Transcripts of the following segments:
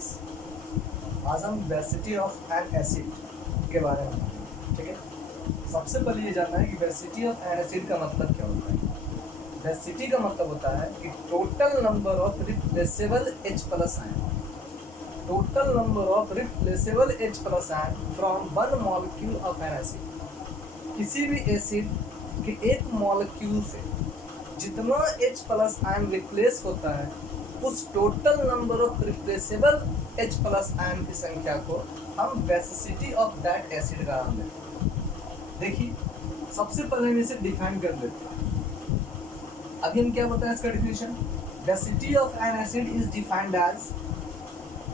Basis. आज हम basicity of an acid के बारे में, ठीक है। सबसे पहले ये जानना है कि बेसिटी ऑफ एन एसिड का मतलब क्या होता है। बेसिटी का मतलब होता है कि total number of replaceable H plus ion, total number of replaceable H plus ion from one molecule of an acid. किसी भी एसिड के एक मॉलिक्यूल से जितना H प्लस आयन रिप्लेस होता है, उस total number of replaceable H plus ion की संख्या को हम बेसिसिटी ऑफ दैट एसिड का नाम देते हैं। देखिए, सबसे पहले हम इसे डिफाइन कर लेते हैं। अभी हम क्या बताएं इसका definition. Basicity of an acid is defined as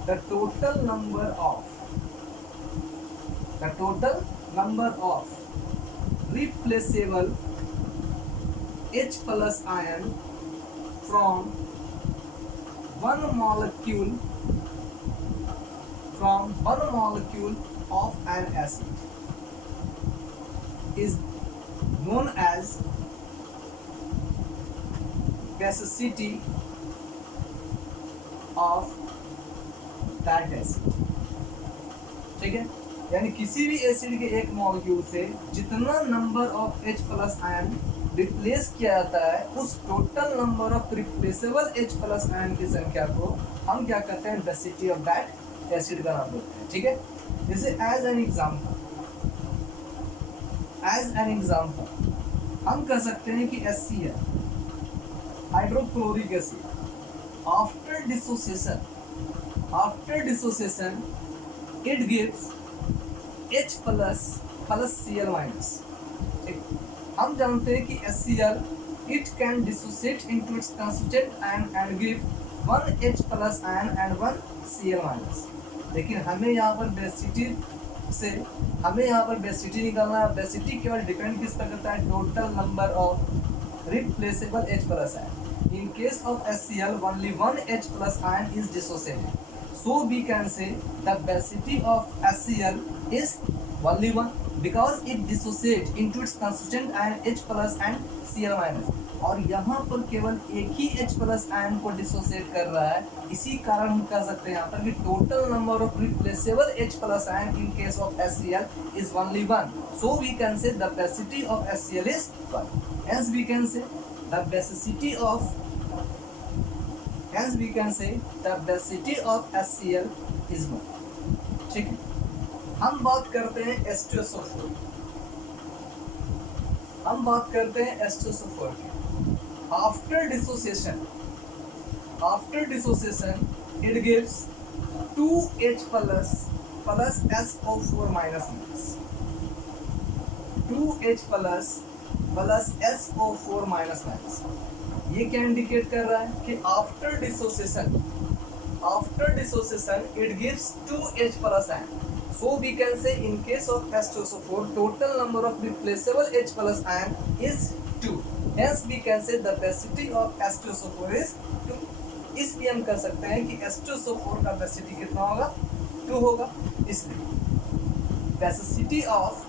the total number of replaceable H plus ion from one molecule of an acid is known as basicity of that acid। ठीक है, यानी किसी भी एसिड के एक मॉलिक्यूल से जितना number of H plus ion replace किया जाता है, उस total number of replaceable H plus ion की संख्या को हम क्या कहते हैं, बेसिसिटी ऑफ दैट एसिड का नाम देते हैं। ठीक है, जैसे एज एन एग्जाम्पल हम कह सकते हैं कि HCl, hydrochloric acid, after dissociation it gives H plus Cl minus। हम जानते हैं कि HCl it can dissociate into its constituent ion and give one H plus ion and one Cl minus। लेकिन हमें यहाँ पर बेसिसिटी निकालना है। बेसिसिटी केवल डिपेंड किस पर करता है, total number of replaceable H plus ion। In case of HCl only one H plus ion is dissociated, so we can say the basicity of HCl is only one because it dissociates into its constituent ion H plus and Cl minus। और यहाँ पर केवल एक ही H plus ion को dissociate कर रहा है, इसी कारण हम कह सकते हैं यहाँ पर कि total number of replaceable H plus ion in case of HCl is only one, so we can say the basicity of HCl is one। Hence we can say the basicity of HCl is one। ठीक है, हम बात करते हैं H2SO4 की। After dissociation it gives 2H plus SO4 minus 2H plus SO4 minus। ये क्या indicate कर रहा है कि after dissociation it gives 2H plus ion, so we can say in case of H2SO4 total number of replaceable H plus ion is 2। hence we can say the basicity of H2SO4 is 2। इसलिए हम कह सकते हैं कि H2SO4 का basicity कितना होगा, 2 होगा। इसलिए basicity of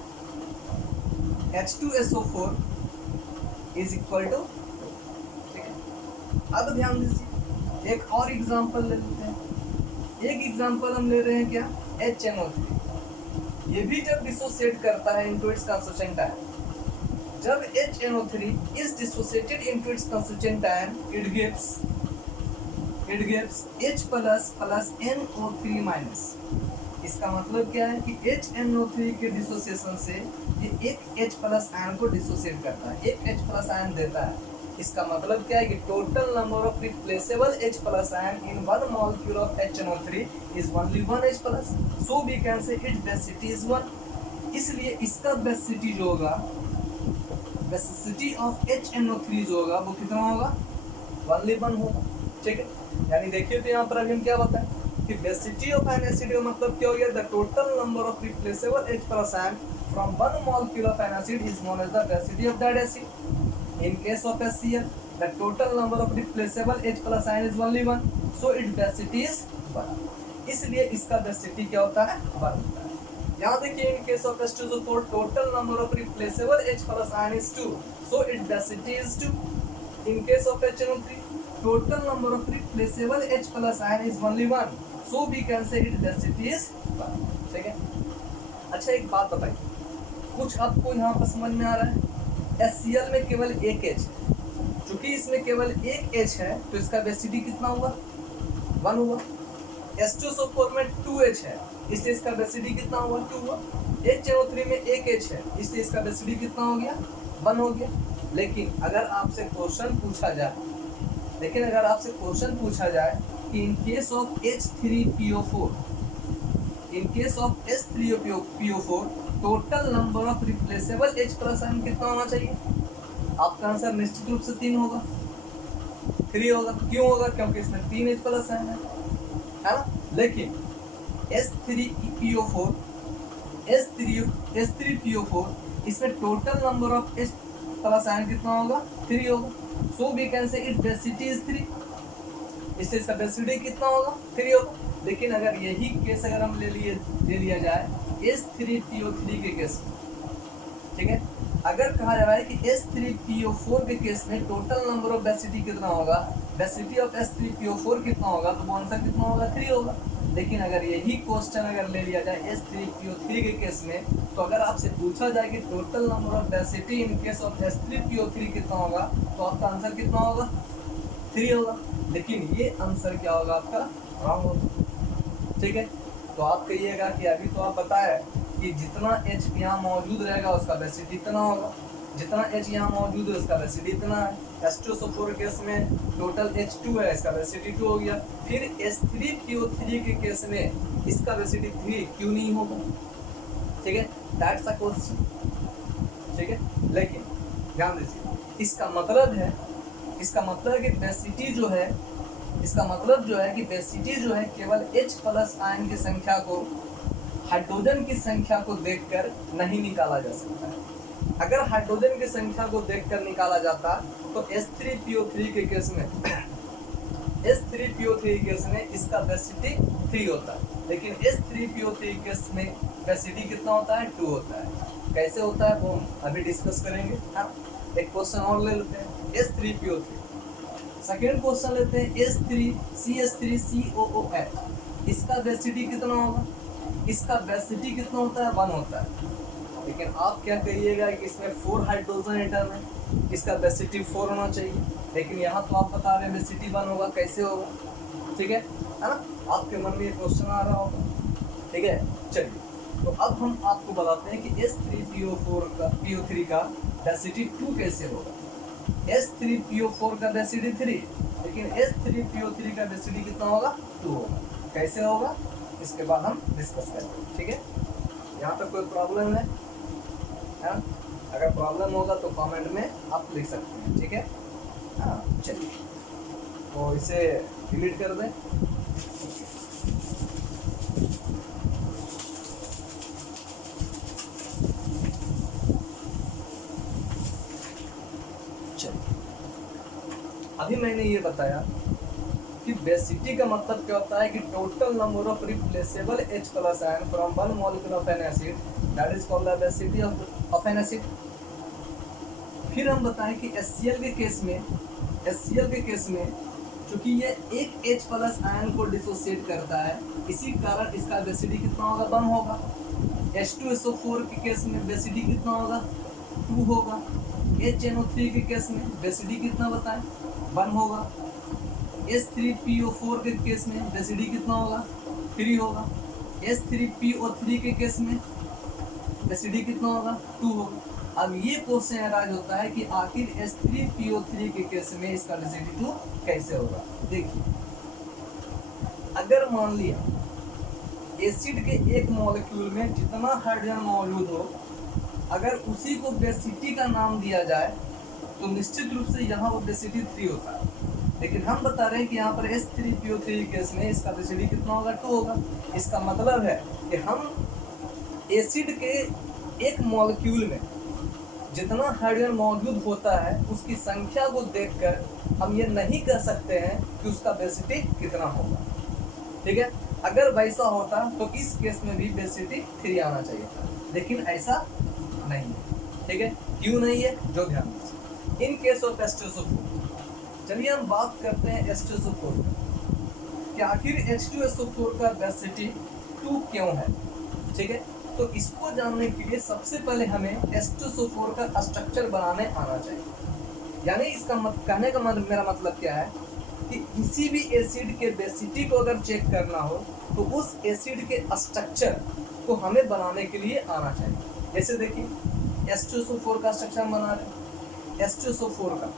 H2SO4 is equal to. ठीक है, अब ध्यान दीजिए, एक और एग्जांपल ले लेते हैं। एक एग्जांपल हम ले रहे हैं क्या, HNO3। ये भी जब डिसोसिएट करता है इनटू इट्स कंस्टिट्यूएंट आयन, जब HNO3 is dissociated into its constituent ion, it gives H plus NO3 minus। इसका मतलब क्या है कि HNO3 के डिसोसिएशन से ये एक H प्लस आयन को डिसोसिएट करता है, एक H प्लस आयन देता है। इसका मतलब क्या है कि total number of replaceable H plus ion in one molecule of HNO3 is only one H plus, so we can say its basicity is 1। इसलिए इसका बेसिसिटी जो होगा, बेसिसिटी ऑफ HNO3 जो होगा वो कितना होगा, ओनली 1 होगा। ठीक है, यानी देखिए तो यहाँ पर अभी हम क्या बताएं कि बेसिसिटी ऑफ एन एसिड का मतलब क्या हो गया, the total number of replaceable H plus ion from one molecule of an acid is known as the basicity of that acid. In case of HCl the total number of replaceable H plus ion is only 1, so its basicity is 1। इसलिए इसका basicity क्या होता है, 1 होता है। यहाँ देखिए, इन case of H2SO4 total number of replaceable H plus ion is 2, so its basicity is 2। In case of HNO3 total number of replaceable H plus ion is only 1, so we can say it density is 1, ठीक है। अच्छा एक बात बताइए, कुछ आपको यहाँ पर समझ में आ रहा है, HCl में केवल एक H है, चूंकि इसमें केवल एक H है तो इसका बेसिडी कितना हुआ, 1 हुआ। H2SO4 में 2H है, इसलिए इसका बेसिडी कितना हुआ, 2 हुआ। HNO3 में एक H है, इसलिए इसका बेसिडी कितना हो गया, 1 हो गया। लेकिन अगर आपसे क्वेश्चन पूछा जाए कि इन case of H3PO4 total number of replaceable H plus ion कितना होना चाहिए, आपका आंसर निश्चित रूप से 3 होगा, 3 होगा। क्यों होगा, क्योंकि इसमें 3 H प्लस आयन है ना। लेकिन H3PO4 इसमें total number of H plus ion कितना होगा, 3 होगा। So we can say it density is 3, इसलिए इसका डेंसिटी कितना होगा, 3 होगा। लेकिन अगर यही केस अगर हम ले लिया जाए H3PO3 के केस में, ठीक है, अगर कहा जा रहा है कि H3PO4 के केस में टोटल नंबर ऑफ डेंसिटी कितना होगा, डेंसिटी ऑफ H3PO4 कितना होगा, तो वो आंसर कितना होगा, 3 होगा। लेकिन अगर यही क्वेश्चन अगर ले लिया जाए H3PO3 के केस में, तो अगर आपसे पूछा जाए कि total number of density in case of H3PO3 कितना होगा, तो आपका आंसर कितना होगा, 3 होगा। लेकिन ये आंसर क्या होगा, आपका रॉन्ग होगा, ठीक है। तो आप कहिएगा कि अभी तो आप बताए कि जितना H यहाँ मौजूद रहेगा उसका डेंसिटी इतना होगा, जितना H यहाँ मौजूद है उसका डेंसिटी इतना है। H2SO4 केस में टोटल H2 है, इसका डेंसिटी 2 हो गया। फिर H3PO3 के केस में इसका डेंसिटी 3 क्यों नहीं होगा, ठीक है, दैट्स अ क्वेश्चन, ठीक है। लेकिन ध्यान दीजिए, इसका मतलब है कि डेंसिटी जो है, केवल H प्लस आयन की संख्या को, हाइड्रोजन की संख्या को देखकर नहीं निकाला जा सकता है। अगर हाइड्रोजन की संख्या को देखकर निकाला जाता तो H3PO3 के केस में इसका डेंसिटी 3 होता है, लेकिन H3PO3 केस में डेंसिटी कितना होता है, 2 होता है। कैसे होता है वो हम अभी डिस्कस करेंगे। हाँ, एक क्वेश्चन और ले लेते हैं, H3PO3। सेकेंड क्वेश्चन लेते हैं H3CH3COOH, इसका डेंसिटी कितना होगा, इसका डेंसिटी कितना होता है, 1 होता है। लेकिन आप क्या कहिएगा कि इसमें 4 हाइड्रोजन एटम है, इसका डेंसिटी 4 होना चाहिए, लेकिन यहाँ तो आप बता रहे हैं डेंसिटी 1 होगा, कैसे होगा, ठीक है ना। आपके मन में ये क्वेश्चन आ रहा होगा, ठीक है। चलिए, तो अब हम आपको बताते हैं कि H3PO3 का डेंसिटी 2 कैसे होगा। H3PO4 का डेंसिटी 3, लेकिन H3PO3 का डेंसिटी कितना होगा, 2 होगा। कैसे होगा, इसके बाद हम डिस्कस करेंगे, ठीक है। यहाँ तक कोई प्रॉब्लम है? अगर प्रॉब्लम होगा तो कमेंट में आप लिख सकते हैं, ठीक है। हाँ, चलिए, तो इसे डिलीट कर दें। अभी मैंने ये बताया कि बेसिटी का मतलब क्या होता है कि total number of replaceable H plus ion from one molecule of an acid, that is called the basicity of an acid. फिर हम बताएं कि HCl के केस में चूंकि ये एक H प्लस आयन को डिसोसिएट करता है, इसी कारण इसका बेसिटी कितना होगा, 1 होगा। H2SO4 के केस में बेसिटी कितना होगा, 2 होगा। HNO3 के केस में बेसिटी कितना बताएं, 1 होगा। H3PO4 के केस में बेसिटी कितना होगा, 3 होगा। H3PO3 के केस में बेसिटी कितना होगा, 2 होगा। अब ये क्वेश्चन अराइज होता है कि आखिर H3PO3 के केस में इसका डेंसिटी 2 कैसे होगा। देखिए, अगर मान लिया एसिड के एक मॉलिक्यूल में जितना हाइड्रोजन मौजूद हो, अगर उसी को बेसिटी का नाम दिया जाए तो निश्चित रूप से यहाँ वो बेसिटी 3 होता है। लेकिन हम बता रहे हैं कि यहाँ पर H3PO3 केस में इसका बेसिटी कितना होगा, 2 होगा। इसका मतलब है कि हम एसिड के एक मॉलिक्यूल में जितना हाइड्रोजन मौजूद होता है उसकी संख्या को देखकर हम ये नहीं कह सकते हैं कि उसका बेसिटी कितना होगा, ठीक है। अगर वैसा होता तो इस केस में भी बेसिटी 3 आना चाहिए था, लेकिन ऐसा नहीं है, ठीक है। क्यों नहीं है, जो ध्यान दीजिए। इन केस ऑफ H2SO4, चलिए हम बात करते हैं H2SO4 का। कि आखिर H2SO4 का बेसिटी 2 क्यों है, ठीक है। तो इसको जानने के लिए सबसे पहले हमें H2SO4 का स्ट्रक्चर बनाने आना चाहिए। यानी इसका कहने का मेरा मतलब क्या है कि किसी भी एसिड के बेसिटी को अगर चेक करना हो तो उस एसिड के स्ट्रक्चर को हमें बनाने के लिए आना चाहिए। जैसे देखिए H2SO4 का स्ट्रक्चर बना रहे, H2SO4 का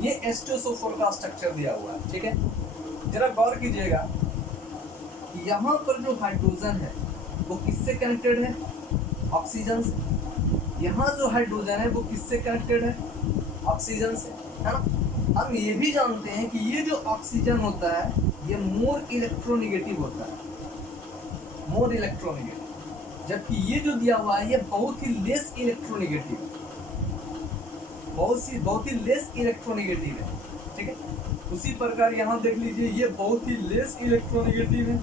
ये H2SO4 का स्ट्रक्चर दिया हुआ है, ठीक है। जरा गौर कीजिएगा, यहाँ पर जो हाइड्रोजन है वो किससे कनेक्टेड है, ऑक्सीजन से। यहाँ जो हाइड्रोजन है वो किससे कनेक्टेड है, ऑक्सीजन से, है ना। हम ये भी जानते हैं कि ये जो ऑक्सीजन होता है ये मोर इलेक्ट्रोनिगेटिव होता है, मोर इलेक्ट्रोनिगेटिव, जबकि ये जो दिया हुआ है ये बहुत ही लेस इलेक्ट्रोनिगेटिव, बहुत ही लेस इलेक्ट्रोनिगेटिव है, ठीक है। उसी प्रकार यहाँ देख लीजिए ये बहुत ही लेस इलेक्ट्रोनिगेटिव है,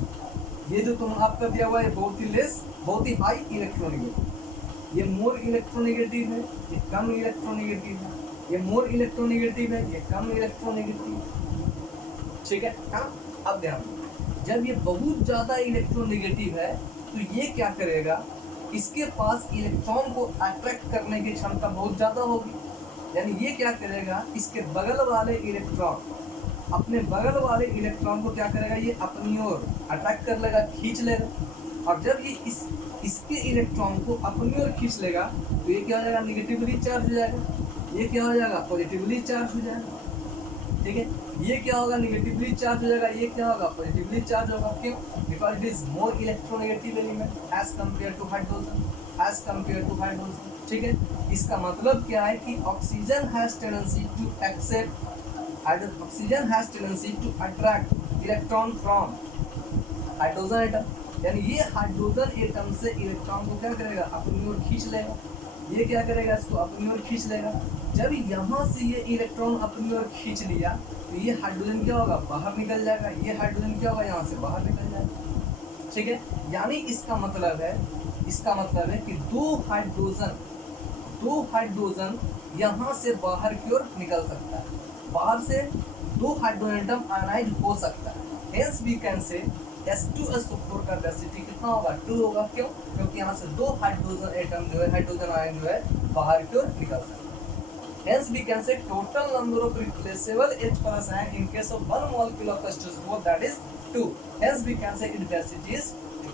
ये जो तुम आपका दिया हुआ है बहुत ही लेस, बहुत ही हाई इलेक्ट्रोनिगेटिव। ये मोर इलेक्ट्रोनिगेटिव है, ये कम इलेक्ट्रोनिगेटिव है, ये मोर इलेक्ट्रोनिगेटिव है, ये कम इलेक्ट्रोनिगेटिव, ठीक है ना। अब ध्यान, जब ये बहुत ज़्यादा इलेक्ट्रोनिगेटिव है तो ये क्या करेगा, इसके पास इलेक्ट्रॉन को अट्रैक्ट करने की क्षमता बहुत ज़्यादा होगी। यानी ये क्या करेगा, इसके बगल वाले इलेक्ट्रॉन, अपने बगल वाले इलेक्ट्रॉन को क्या करेगा, ये अपनी ओर अट्रैक्ट कर लेगा, खींच लेगा। और जब ये इसके इलेक्ट्रॉन को अपनी ओर खींच लेगा तो ये क्या हो जाएगा, निगेटिवली चार्ज हो जाएगा। ये क्या हो जाएगा, पॉजिटिवली चार्ज हो जाएगा, ठीक है। ये क्या होगा, निगेटिवली चार्ज हो जाएगा, ये क्या होगा, पॉजिटिवली चार्ज होगा। क्यों, because it is more electronegative element as compare to hydrogen, as compare to hydrogen, ठीक है। इसका मतलब क्या है कि oxygen has tendency to accept, oxygen has tendency to attract electron from hydrogen atom. यानी ये हाइड्रोजन एटम से इलेक्ट्रॉन को क्या करेगा, अपनी ओर खींच लेगा। ये क्या करेगा, इसको अपनी ओर खींच लेगा। जब यहाँ से ये इलेक्ट्रॉन अपनी ओर खींच लिया तो ये हाइड्रोजन क्या होगा, बाहर निकल जाएगा। ये हाइड्रोजन क्या होगा, यहाँ से बाहर निकल जाएगा, ठीक है। यानी इसका मतलब है कि दो हाइड्रोजन यहाँ से बाहर की ओर निकल सकता है, बाहर से दो हाइड्रोजन एटम आयनाइज हो सकता है। हेंस वी कैन से H2SO4 का डेंसिटी कितना होगा, 2 होगा। क्यों, क्योंकि यहाँ से दो हाइड्रोजन एटम जो है, हाइड्रोजन आयन जो है बाहर की ओर निकल सकता है। Hence we can say total number of replaceable H plus ion in case of one molecule of H2SO4 that is 2. Hence we can say its density is 2.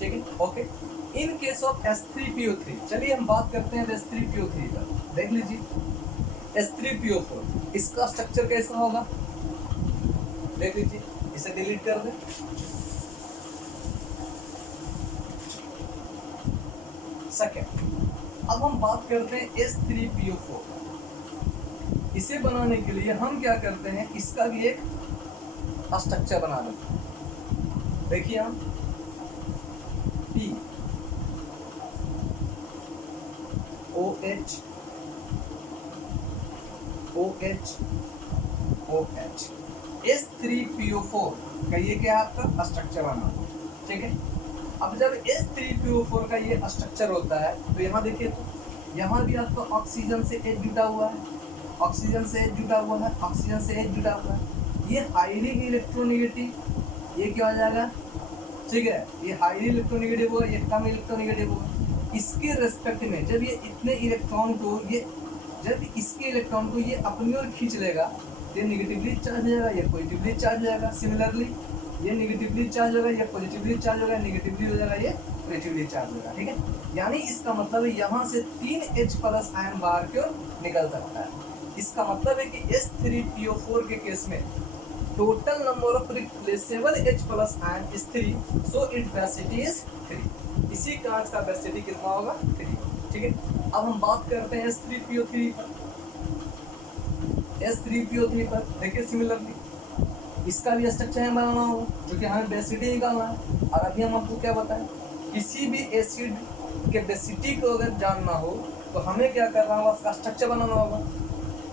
ठीक है, okay. In case of H3PO3, चलिए हम बात करते हैं H3PO3 का। देख लीजिए H3PO4, इसका स्ट्रक्चर कैसा होगा, देख लीजिए। इसे डिलीट कर दें। सेकेंड, अब हम बात करते हैं H3PO4। इसे बनाने के लिए हम क्या करते हैं, इसका भी एक स्ट्रक्चर बना लेते हैं। देखिए हम P OH OH OH H3PO4 का ये क्या है, आपका स्ट्रक्चर बना, ठीक है। अब जब H3PO4 का ये स्ट्रक्चर होता है तो यहाँ देखिए, तो यहाँ भी आपका ऑक्सीजन से H जुटा हुआ है, ऑक्सीजन से H जुटा हुआ है, ऑक्सीजन से H जुटा हुआ है। ये हाईली इलेक्ट्रोनेगेटिव, ये क्या हो जाएगा, ठीक है। ये हाईली इलेक्ट्रोनेगेटिव होगा, ये कम इलेक्ट्रोनेगेटिव होगा। इसके रेस्पेक्ट में जब ये इतने इलेक्ट्रॉन को, ये जब इसके इलेक्ट्रॉन को ये अपनी ओर खींच लेगा, ये निगेटिवली चार्ज हो जाएगा, ये पॉजिटिवली चार्ज हो जाएगा। सिमिलरली ये निगेटिवली चार्ज होगा, ये पॉजिटिवली चार्ज होगा, निगेटिवली हो जाएगा, ये पॉजिटिवली चार्ज होगा, ठीक है। यानी इसका मतलब है यहाँ से 3 H प्लस आयन बाहर की ओर निकल सकता है। इसका मतलब है कि H3PO4 के केस में total number of replaceable H plus ion is 3, so it basicity is 3। इसी कांच का बेसिटी कितना होगा, 3, ठीक है। अब हम बात करते हैं H3PO3 पर। H3PO3 पर देखिए सिमिलरली इसका भी स्ट्रक्चर है बनाना होगा, जो कि हमें बेसिटी निकालना है। और अभी हम आपको क्या बताएं, किसी भी एसिड के बेसिटी को अगर जानना हो तो हमें क्या करना होगा, उसका स्ट्रक्चर बनाना होगा।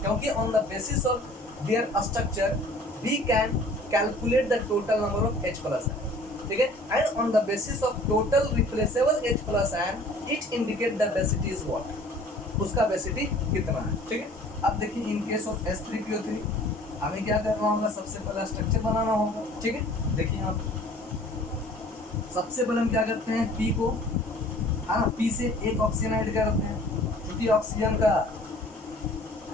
क्योंकि on the basis of their structure we can calculate the total number of H plus ion, ठीक है। And on the basis of total replaceable H plus ion it indicate the density is what, उसका basicity कितना है, ठीक है। अब देखिए इन case of H3PO3 हमें क्या करना होगा, सबसे पहले स्ट्रक्चर बनाना होगा, ठीक है। देखिए आप सबसे पहले हम क्या करते हैं, P को P से एक ऑक्सीजन ऐड करते हैं, क्योंकि ऑक्सीजन का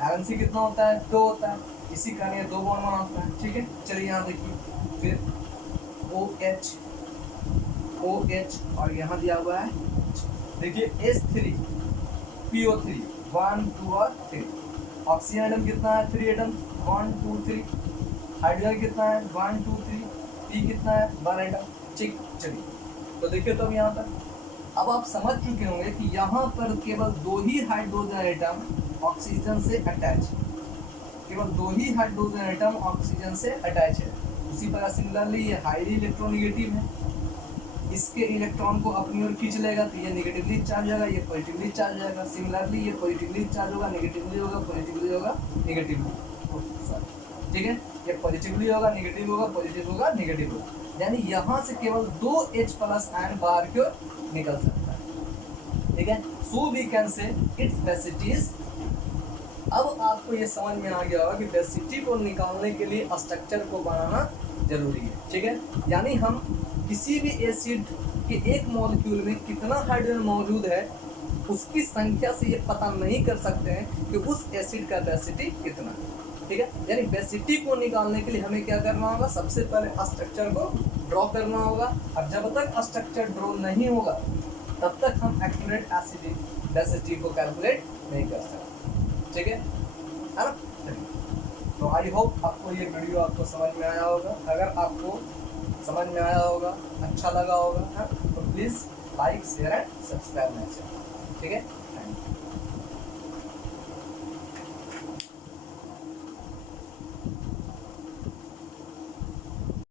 आयरन कितना होता है, 2 होता है, इसी कारण ये 2 बॉन्ड बनाता है, ठीक है। चलिए यहाँ देखिए फिर OH और यहाँ दिया हुआ है, देखिए H3PO3 1 2 और 3, ऑक्सीजन एटम कितना है, 3 एटम 1 2 3, हाइड्रोजन कितना है 1 2 3, P कितना है 1 एटम, ठीक। चलिए तो देखिए तो अब यहाँ पर अब आप समझ चुके होंगे कि यहाँ पर केवल 2 ही हाइड्रोजन एटम ऑक्सीजन से अटैच, केवल 2 ही हाइड्रोजन एटम ऑक्सीजन से अटैच है। उसी तरह सिमिलरली ये हाईली इलेक्ट्रोनेगेटिव है, इसके इलेक्ट्रॉन को अपनी ओर खींच लेगा तो ये नेगेटिवली चार्ज होगा, ये पॉजिटिवली चार्ज जाएगा। सिमिलरली ये पॉजिटिवली चार्ज होगा, नेगेटिवली होगा, पॉजिटिवली होगा, नेगेटिवली, ठीक है। ये पॉजिटिवली होगा, नेगेटिव होगा, पॉजिटिव होगा, नेगेटिव होगा, यानी यहाँ से केवल 2 H+ आयन बाहर की ओर निकल सकता है, ठीक है। So we can say its density is, अब आपको ये समझ में आ गया होगा कि डेंसिटी को निकालने के लिए स्ट्रक्चर को बनाना जरूरी है, ठीक है। यानी हम किसी भी एसिड के एक मॉलिक्यूल में कितना हाइड्रोजन मौजूद है उसकी संख्या से ये पता नहीं कर सकते हैं कि उस एसिड का डेंसिटी कितना है, ठीक है। यानी डेंसिटी को निकालने के लिए हमें क्या करना होगा, सबसे पहले स्ट्रक्चर को ड्रॉ करना होगा। और जब तक स्ट्रक्चर ड्रॉ नहीं होगा तब तक हम एक्यूरेट एसिड डेंसिटी को कैलकुलेट नहीं कर सकते, ठीक है ना। तो आई होप आपको ये वीडियो आपको समझ में आया होगा। अगर आपको समझ में आया होगा, अच्छा लगा होगा, तो please like share and subscribe my channel, ठीक है।